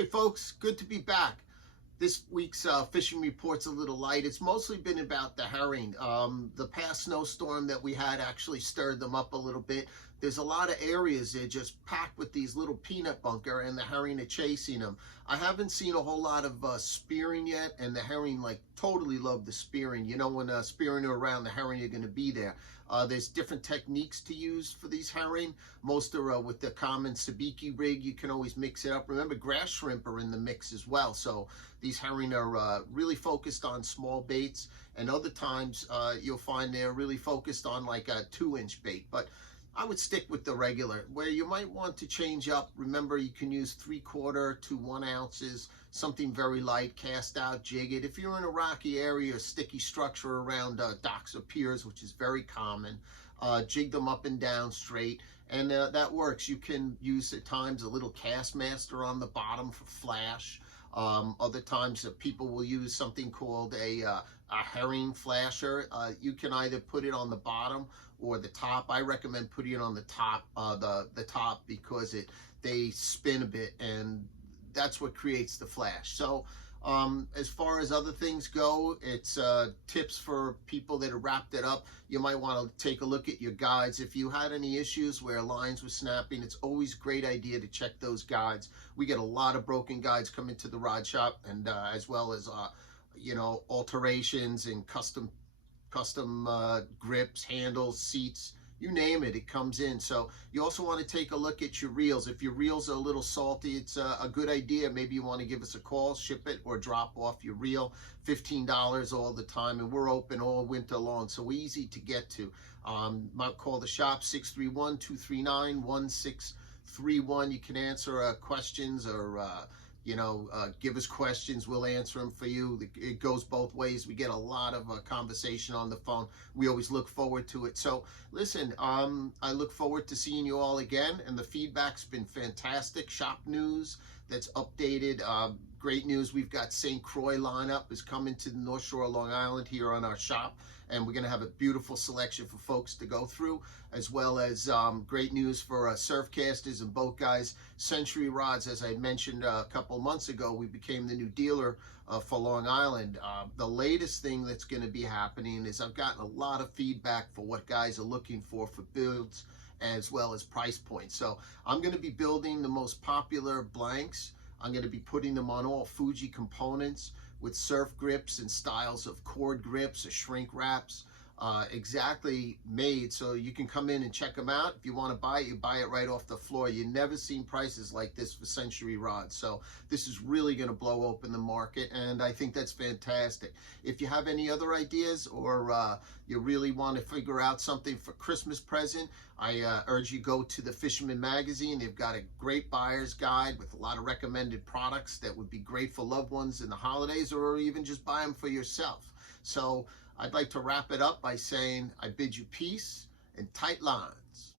Hey folks, good to be back. This week's fishing report's a little light. It's mostly been about the herring. The past snowstorm that we had actually stirred them up a little bit. There's a lot of areas that are just packed with these little peanut bunker, and the herring are chasing them. I haven't seen a whole lot of spearing yet, and the herring totally love the spearing. You know, when spearing are around, the herring are going to be there. There's different techniques to use for these herring. Most are with the common sabiki rig. You can always mix it up. Remember, grass shrimp are in the mix as well. So these herring are really focused on small baits, and other times you'll find they're really focused on like a 2-inch bait. But I would stick with the regular. Where you might want to change up, remember you can use 3/4 to 1 ounces, something very light, cast out, jig it. If you're in a rocky area, a sticky structure around docks or piers, which is very common, jig them up and down straight, and that works. You can use at times a little cast master on the bottom for flash. Other times people will use something called a herring flasher. You can either put it on the bottom or the top. I recommend putting it on the top, the top, because they spin a bit, and that's what creates the flash. So as far as other things go, it's tips for people that have wrapped it up. You might want to take a look at your guides. If you had any issues where lines were snapping, it's always a great idea to check those guides. We get a lot of broken guides come into the rod shop, and as well as you know, alterations and custom grips, handles, seats, you name it, it comes in. So you also want to take a look at your reels. If your reels are a little salty, it's a good idea. Maybe you want to give us a call, ship it, or drop off your reel. $15 all the time, and we're open all winter long, so easy to get to. Might call the shop, 631-239-1631. You can answer questions, or you know, give us questions. We'll answer them for you. It goes both ways. We get a lot of conversation on the phone. We always look forward to it. So listen, I look forward to seeing you all again, and the feedback's been fantastic. Shop news that's updated. Great news. We've got St Croix lineup is coming to the North Shore of Long Island here on our shop, and we're going to have a beautiful selection for folks to go through, as well as great news for surf casters and boat guys. Century Rods, as I mentioned a couple months ago, we became the new dealer for Long Island. The latest thing that's going to be happening is I've gotten a lot of feedback for what guys are looking for builds, as well as price points. So I'm going to be building the most popular blanks. I'm going to be putting them on all Fuji components with surf grips and styles of cord grips or shrink wraps, exactly made so you can come in and check them out. If you want to buy it, you buy it right off the floor. You've never seen prices like this for Century Rods. So this is really going to blow open the market, and I think that's fantastic. If you have any other ideas, or you really want to figure out something for Christmas present, I urge you go to the Fisherman Magazine. They've got a great buyer's guide with a lot of recommended products that would be great for loved ones in the holidays, or even just buy them for yourself. So I'd like to wrap it up by saying I bid you peace and tight lines.